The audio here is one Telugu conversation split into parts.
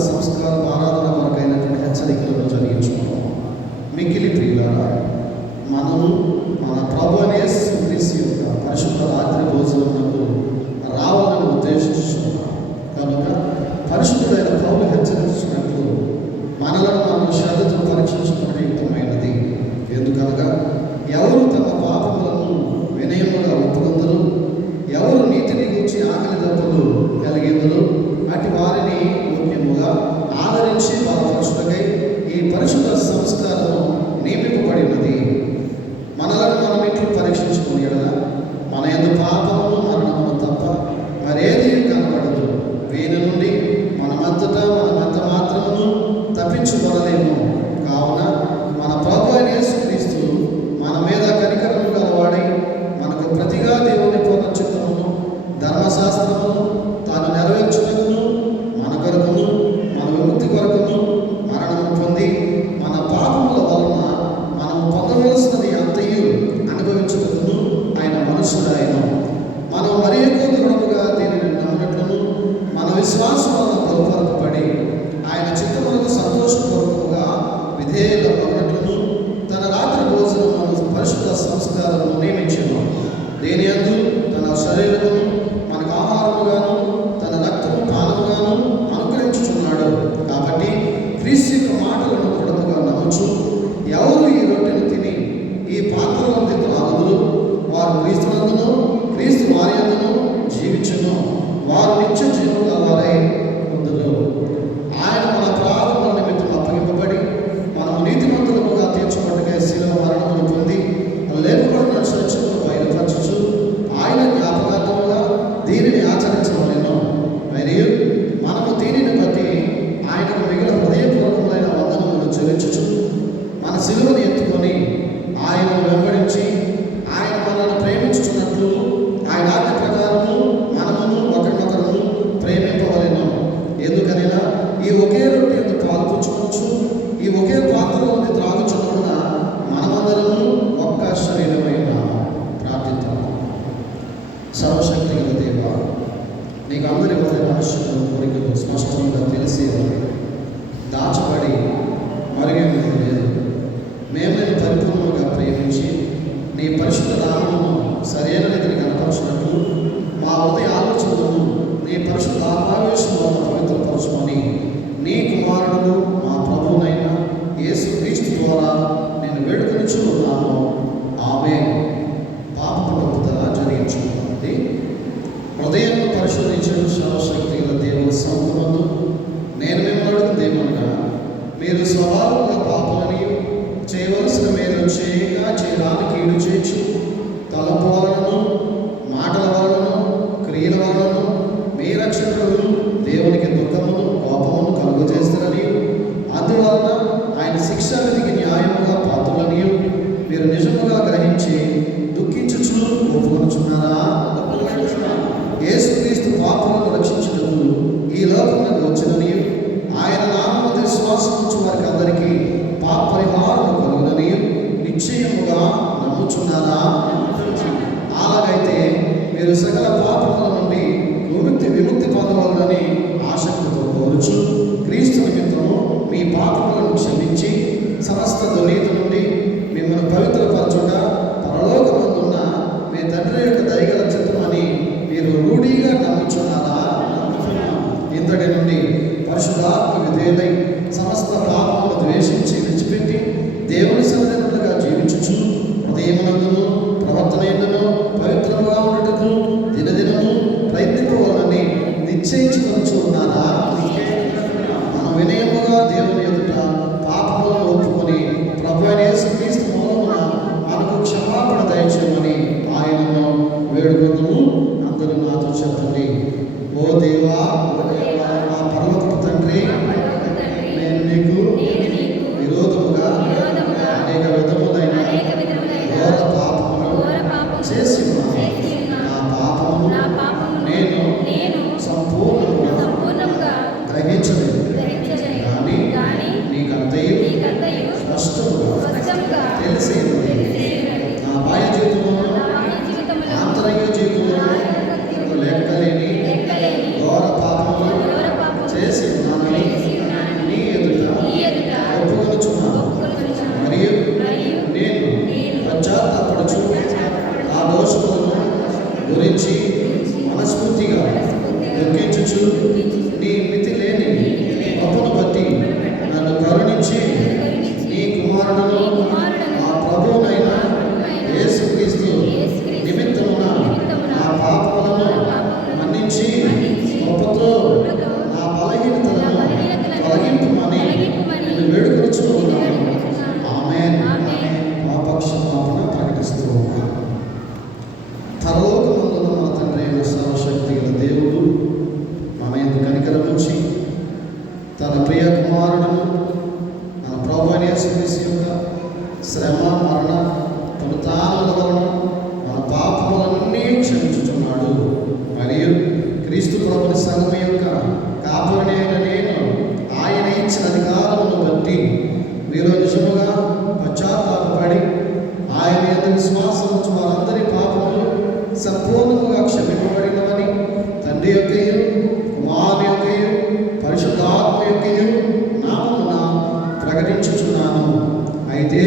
సంస్కారం ఆరాధన noite. சிலுவை ఉత్తమముగా ప్రేమించి నీ పరిశుద్ధ నామము సరైన రీతిని కనపరచినట్లు మా హృదయ ఆలోచనలను నీ పరిశుద్ధ ఆవేశంలో పవిత్రపరచమని నీ కుమారుడు మా ప్రభువునైన ఏసు క్రీస్తు ద్వారా నేను వేడుకొనిచున్నాను ఆమె కూర్చున్నారా అలాగైతే మీరు సకల పాపముల నుండి విముక్తి విముక్తి పొందవాలని ఆసక్తితో కోరుచు క్రీస్తు మిత్రము మీ పాపములను క్షమించి సమస్త దురీతను గురించి బహుగా క్షమింపబడినవని తండ్రి యొక్క కుమారు యొక్క పరిశుద్ధాత్మ యొక్కయు నామమున ప్రకటించుచున్నాను. అయితే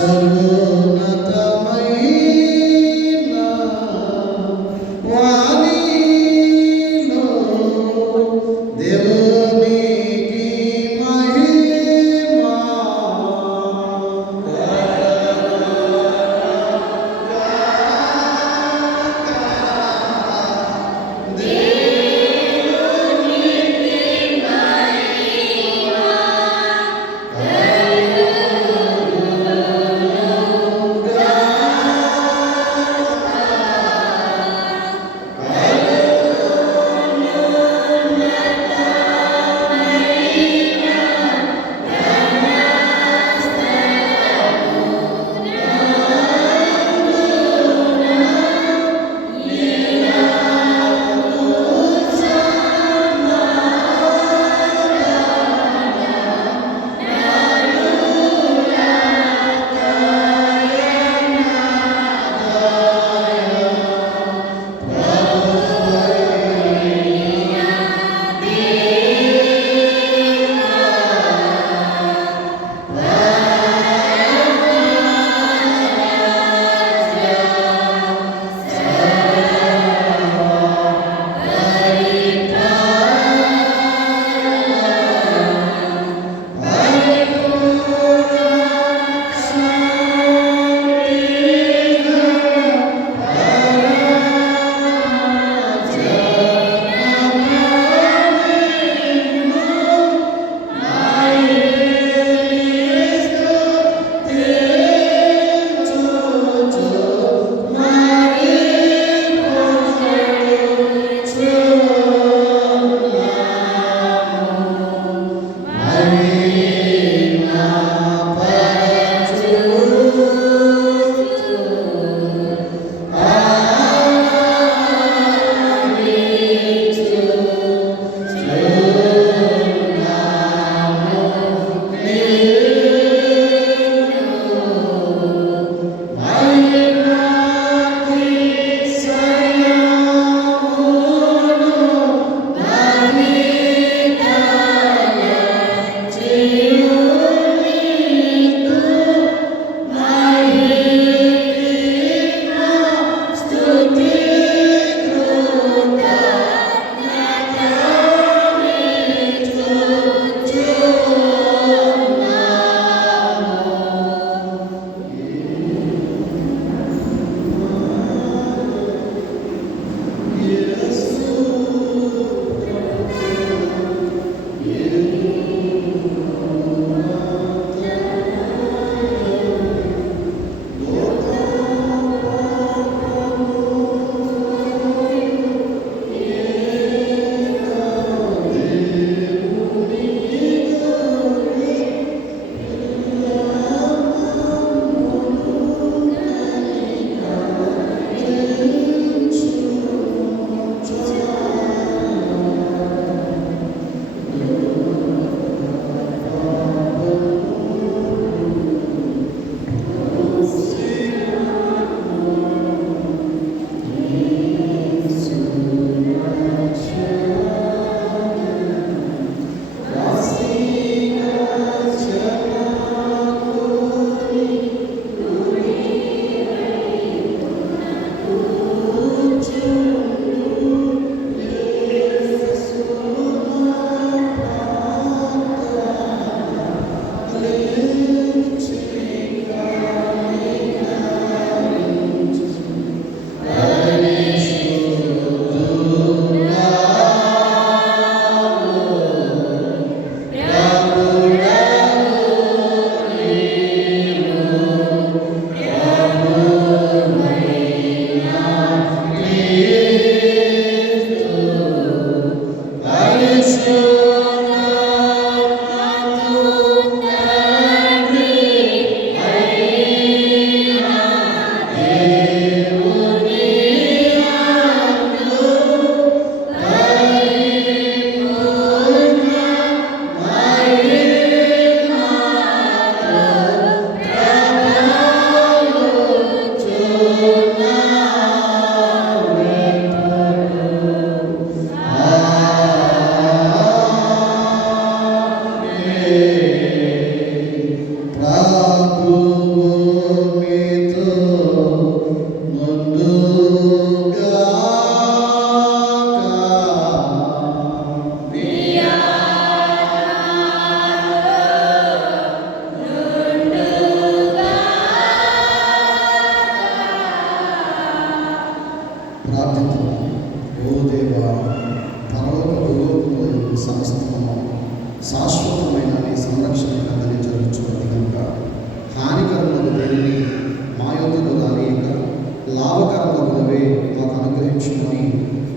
Sarvam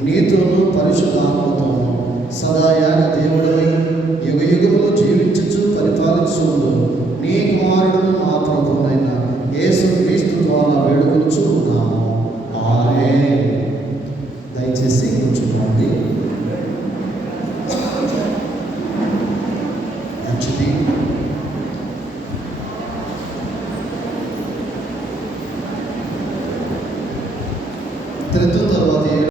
నీతులను పరిశుద్ధాత్మతోను సదాయాన దేవుడై యుగ యుగములు జీవించచ్చు పరిపాలించుడు నీ కుమారుడు మా ప్రభునైనా